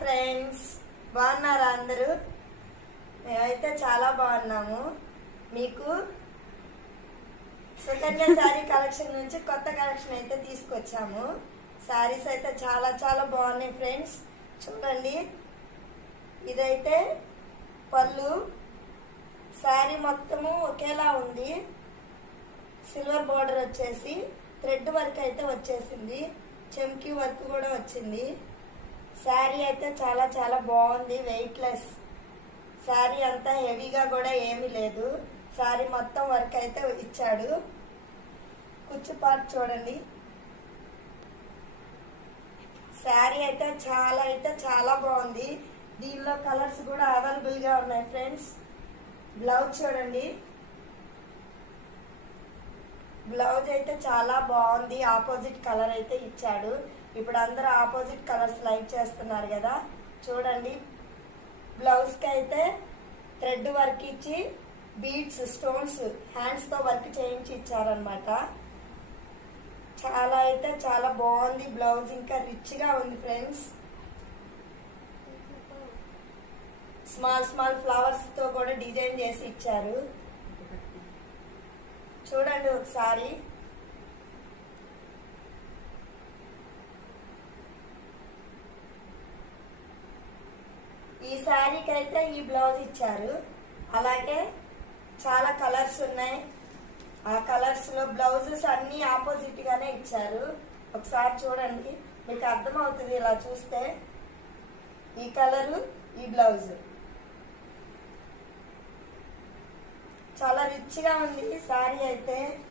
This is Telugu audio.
ఫ్రెండ్స్, బాగున్నారా అందరూ? మేమైతే చాలా బాగున్నాము. మీకు సుకన్య శారీ కలెక్షన్ నుంచి కొత్త కలెక్షన్ అయితే తీసుకొచ్చాము. శారీస్ అయితే చాలా చాలా బాగున్నాయి ఫ్రెండ్స్. చూడండి, ఇదైతే పళ్ళు. శారీ మొత్తము ఒకేలా ఉంది. సిల్వర్ బోర్డర్ వచ్చేసి థ్రెడ్ వర్క్ అయితే వచ్చేసింది. చెమ్కీ వర్క్ కూడా వచ్చింది. శారీ అయితే చాలా చాలా బాగుంది. వెయిట్లెస్ శారీ, అంతా హెవీగా కూడా ఏమీ లేదు. శారీ మొత్తం వర్క్ అయితే ఇచ్చాడు. కుచ్చు పార్ట్ చూడండి. శారీ అయితే చాలా బాగుంది. దీనిలో కలర్స్ కూడా అవైలబుల్గా ఉన్నాయి ఫ్రెండ్స్. బ్లౌజ్ చూడండి. బ్లౌజ్ అయితే చాలా బాగుంది. ఆపోజిట్ కలర్ అయితే ఇచ్చాడు. ఇప్పుడు అందరూ ఆపోజిట్ కలర్స్ లైక్ చేస్తున్నారు కదా. చూడండి, బ్లౌజ్కి అయితే థ్రెడ్ వర్క్ ఇచ్చి బీడ్స్, స్టోన్స్, హ్యాండ్స్తో వర్క్ చేయించి ఇచ్చారనమాట. చాలా బాగుంది. బ్లౌజ్ ఇంకా రిచ్గా ఉంది ఫ్రెండ్స్. స్మాల్ ఫ్లవర్స్తో కూడా డిజైన్ చేసి ఇచ్చారు. చూడండి ఒకసారి. ఈ శారీకి అయితే ఈ బ్లౌజ్ ఇచ్చారు. అలాగే చాలా కలర్స్ ఉన్నాయి. ఆ కలర్స్ లో బ్లౌజెస్ అన్ని ఆపోజిట్ గానే ఇచ్చారు. ఒకసారి చూడండి, మీకు అర్థమవుతుంది ఇలా చూస్తే. ఈ కలరు, ఈ బ్లౌజ్ చాలా రిచ్ గా ఉంది శారీ అయితే.